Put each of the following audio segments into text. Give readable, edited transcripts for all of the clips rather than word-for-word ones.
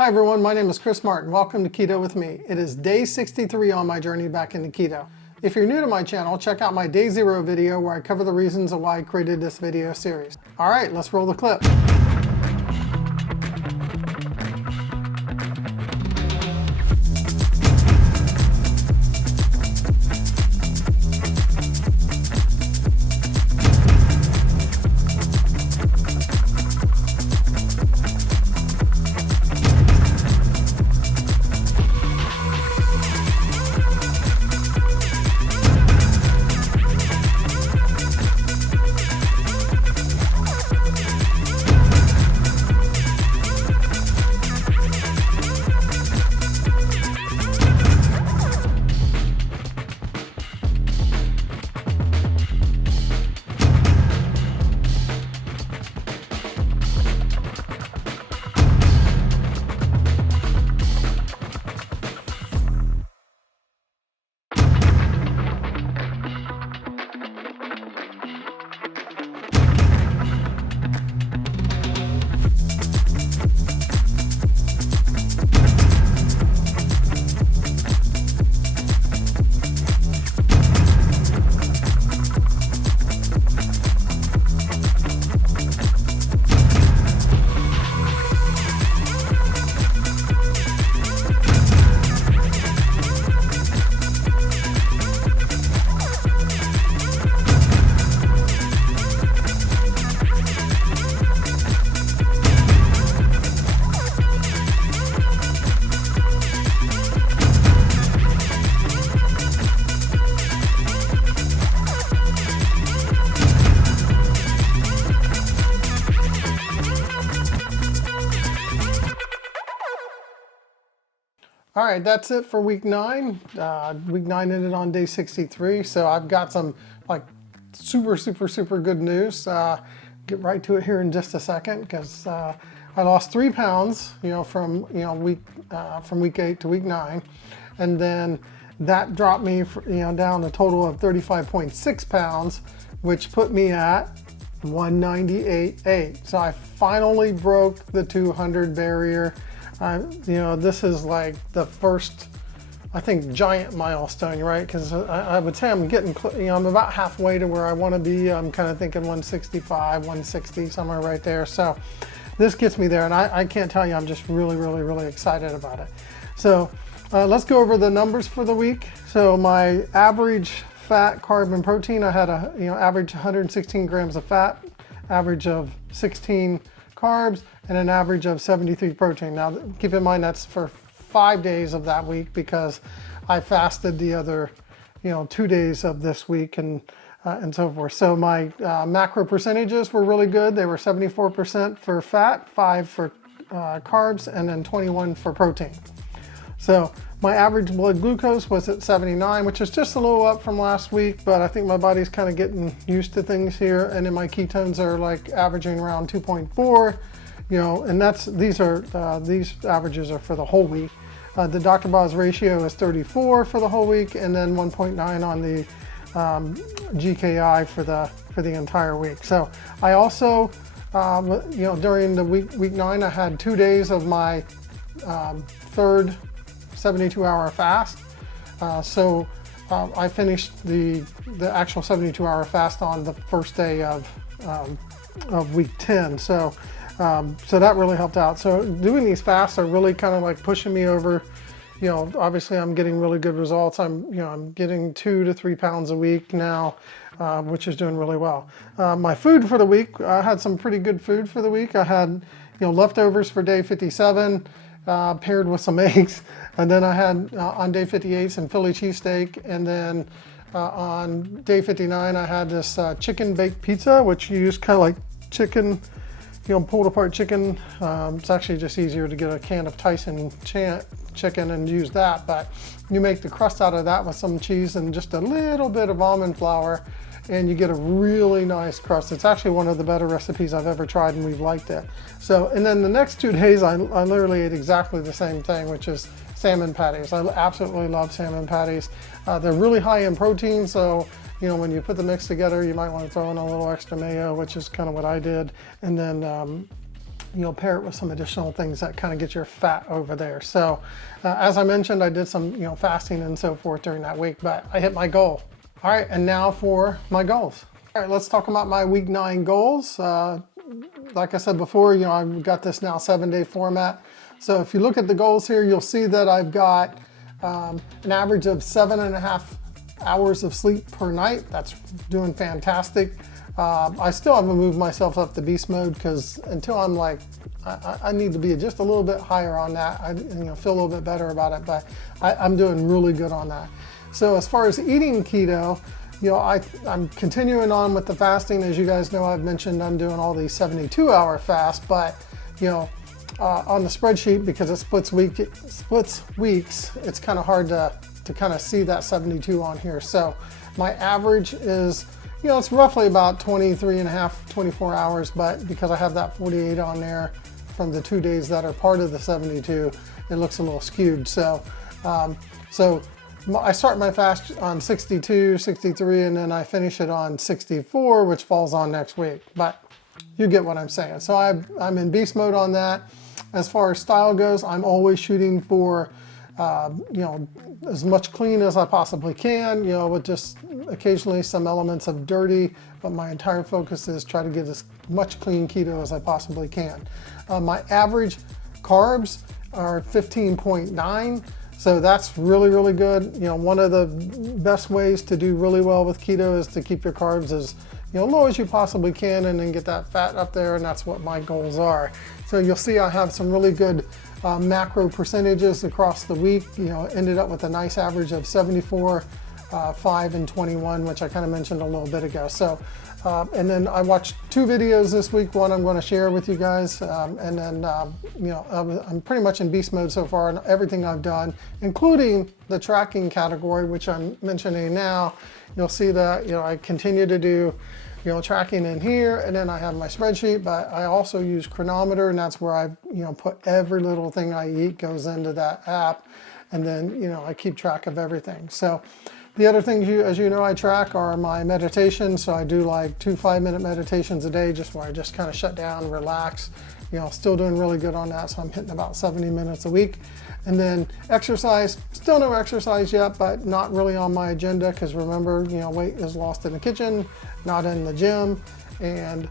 Hi everyone, my name is Chris Martin. Welcome to Keto with me. It is day 63 on my journey back into keto. If you're new to my channel, check out my day 0 video where I cover the reasons of why I created this video series. All right, let's roll the clip. All right, that's it for week 9. Week 9 ended on day 63, so I've got some like super good news. Get right to it here in just a second because I lost 3 pounds, from week 8 to week 9, and then that dropped me, down a total of 35.6 pounds, which put me at 198.8. So I finally broke the 200 barrier. This is like the first, I think, giant milestone, right? Because I would say I'm getting, I'm about halfway to where I want to be. I'm kind of thinking 165, 160, somewhere right there. So this gets me there, and I can't tell you, I'm just really excited about it. So let's go over the numbers for the week. So my average fat, carb, and protein, I had a average 116 grams of fat, average of 16 carbs, and an average of 73 protein. Now keep in mind that's for 5 days of that week because I fasted the other 2 days of this week and so forth. So my macro percentages were really good. They were 74% for fat, 5 for carbs, and then 21 for protein. So my average blood glucose was at 79, which is just a little up from last week, but I think my body's kind of getting used to things here. And then my ketones are like averaging around 2.4, and these averages are for the whole week. The Dr. Boz ratio is 34 for the whole week, and then 1.9 on the GKI for the entire week. So I also, during the week 9, I had 2 days of my third 72-hour fast. I finished the actual 72-hour fast on the first day of week 10. So that really helped out. So doing these fasts are really kind of like pushing me over. Obviously I'm getting really good results. I'm getting 2 to 3 pounds a week now, which is doing really well. My food for the week, I had some pretty good food for the week. I had leftovers for day 57. Paired with some eggs, and then I had on day 58 some Philly cheesesteak, and then on day 59 I had this chicken baked pizza, which you use kind of like chicken, pulled apart chicken. It's actually just easier to get a can of Tyson chicken and use that, but you make the crust out of that with some cheese and just a little bit of almond flour, and you get a really nice crust. It's actually one of the better recipes I've ever tried, and we've liked it. So, and then the next 2 days, I literally ate exactly the same thing, which is salmon patties. I absolutely love salmon patties. They're really high in protein, so when you put the mix together, you might want to throw in a little extra mayo, which is kind of what I did. And then you'll pair it with some additional things that kind of get your fat over there. So as I mentioned, I did some fasting and so forth during that week, but I hit my goal. All right, and now for my goals. All right, let's talk about my week 9 goals. Like I said before, I've got this now 7-day format. So if you look at the goals here, you'll see that I've got an average of 7.5 hours of sleep per night. That's doing fantastic. I still haven't moved myself up to beast mode because until I'm like, I need to be just a little bit higher on that. I feel a little bit better about it, but I'm doing really good on that. So as far as eating keto, I'm continuing on with the fasting. As you guys know, I've mentioned I'm doing all these 72-hour fasts, but on the spreadsheet, because it splits weeks, it's kind of hard to kind of see that 72 on here. So my average is, it's roughly about 23.5, 24 hours, but because I have that 48 on there from the 2 days that are part of the 72, it looks a little skewed. So, I start my fast on 62, 63, and then I finish it on 64, which falls on next week, but you get what I'm saying. So I'm in beast mode on that. As far as style goes, I'm always shooting for as much clean as I possibly can, with just occasionally some elements of dirty, but my entire focus is try to get as much clean keto as I possibly can. My average carbs are 15.9, so that's really, really good. One of the best ways to do really well with keto is to keep your carbs as low as you possibly can and then get that fat up there, and that's what my goals are. So you'll see I have some really good macro percentages across the week. Ended up with a nice average of 74, 5, and 21, which I kind of mentioned a little bit ago. So, and then I watched 2 videos this week. One I'm going to share with you guys, and then I'm pretty much in beast mode so far on everything I've done, including the tracking category, which I'm mentioning now. You'll see that I continue to do tracking in here, and then I have my spreadsheet, but I also use Chronometer, and that's where I put every little thing I eat goes into that app, and then I keep track of everything. So the other things as you know I track are my meditations. So I do like 2 5-minute meditations a day, just where I just kind of shut down, relax. Still doing really good on that, so I'm hitting about 70 minutes a week. And then exercise, still no exercise yet, but not really on my agenda, because remember, weight is lost in the kitchen, not in the gym. And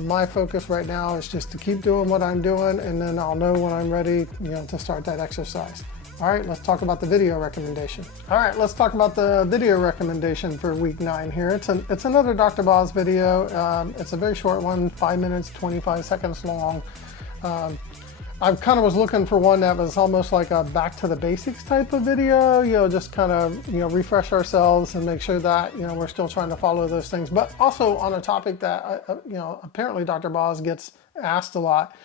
my focus right now is just to keep doing what I'm doing, and then I'll know when I'm ready to start that exercise. All right, let's talk about the video recommendation. All right, let's talk about the video recommendation for week 9 here. It's another Dr. Boz video. It's a very short one, 5 minutes, 25 seconds long. I kind of was looking for one that was almost like a back to the basics type of video, just kind of, refresh ourselves and make sure that, we're still trying to follow those things, but also on a topic that, apparently Dr. Boz gets asked a lot.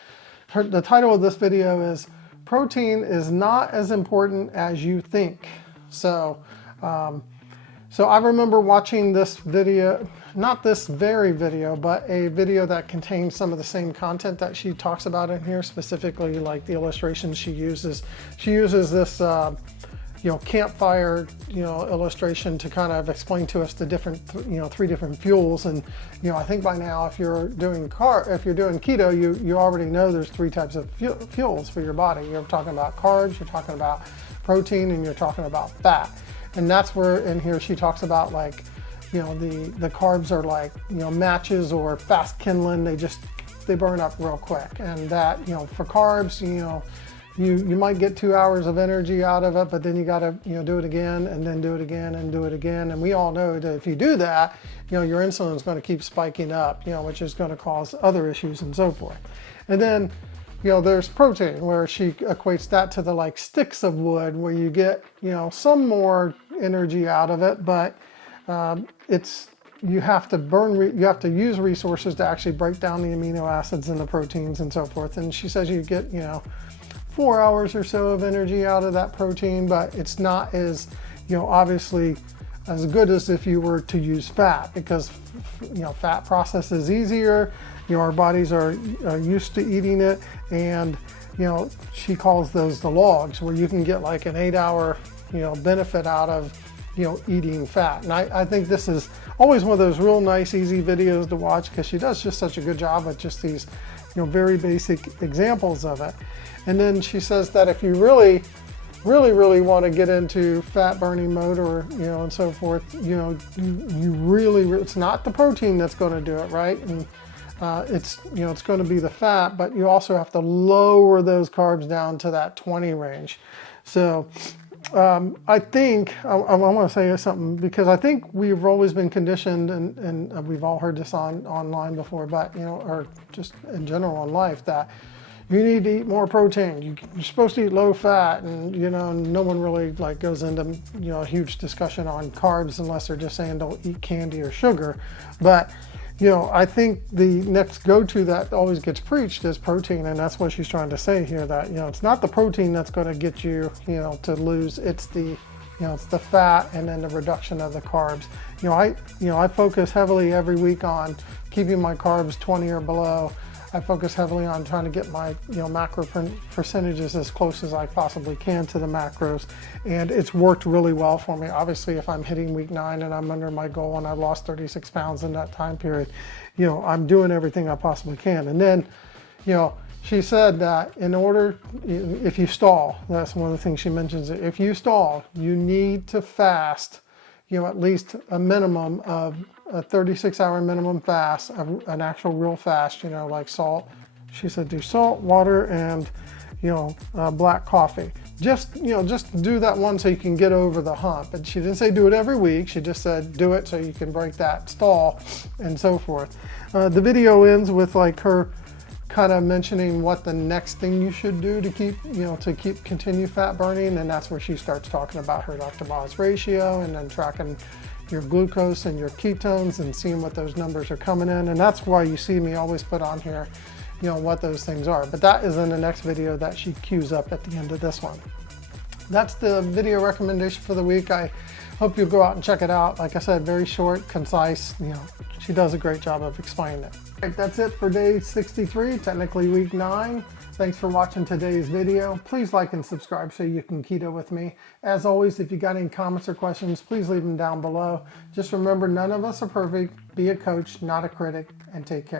The title of this video is "Protein is Not as Important as You Think." So I remember watching this video, not this very video, but a video that contains some of the same content that she talks about in here, specifically like the illustrations she uses. She uses this, campfire, illustration to kind of explain to us the different, 3 different fuels. And, I think by now, if you're doing keto, you already know there's 3 types of fuels for your body. You're talking about carbs, you're talking about protein, and you're talking about fat. And that's where in here she talks about like, the carbs are like, matches or fast kindling. They burn up real quick. And that, for carbs, you might get 2 hours of energy out of it, but then you got to, do it again and then do it again and do it again. And we all know that if you do that, your insulin is going to keep spiking up, which is going to cause other issues and so forth. And then, there's protein, where she equates that to the like sticks of wood, where you get, some more energy out of it, but you have to use resources to actually break down the amino acids and the proteins and so forth. And she says you get, 4 hours or so of energy out of that protein, but it's not as, obviously as good as if you were to use fat, because, fat processes easier. Our bodies are used to eating it, and, she calls those the logs, where you can get like an 8-hour, benefit out of, eating fat. And I think this is always one of those real nice, easy videos to watch, because she does just such a good job with just these, very basic examples of it. And then she says that if you really want to get into fat burning mode, or and so forth, you really, it's not the protein that's going to do it, right? And it's it's going to be the fat, but you also have to lower those carbs down to that 20 range. So I think I want to say something, because I think we've always been conditioned, and we've all heard this online before, but or just in general in life, that you need to eat more protein. You're supposed to eat low fat, and no one really goes into a huge discussion on carbs unless they're just saying don't eat candy or sugar. But I think the next go-to that always gets preached is protein, and that's what she's trying to say here, that it's not the protein that's going to get you to lose. It's the it's the fat, and then the reduction of the carbs. I focus heavily every week on keeping my carbs 20 or below. I focus heavily on trying to get my macro percentages as close as I possibly can to the macros, and it's worked really well for me. Obviously, if I'm hitting week 9 and I'm under my goal and I've lost 36 pounds in that time period, I'm doing everything I possibly can. And then, she said that in order, if you stall, that's one of the things she mentions. If you stall, you need to fast, at least a minimum of a 36-hour minimum fast, an actual real fast, like salt. She said do salt, water, and black coffee. Just do that one so you can get over the hump. And she didn't say do it every week. She just said do it so you can break that stall, and so forth. The video ends with her kind of mentioning what the next thing you should do to keep continue fat burning, and that's where she starts talking about her lacto-base ratio, and then tracking your glucose and your ketones and seeing what those numbers are coming in. And that's why you see me always put on here what those things are. But that is in the next video that she cues up at the end of this one. That's the video recommendation for the week. I hope you'll go out and check it out. Like I said, very short, concise. She does a great job of explaining it. All right, that's it for day 63, technically week 9. Thanks for watching today's video. Please like and subscribe so you can keto with me. As always, if you got any comments or questions, please leave them down below. Just remember, none of us are perfect. Be a coach, not a critic, and take care.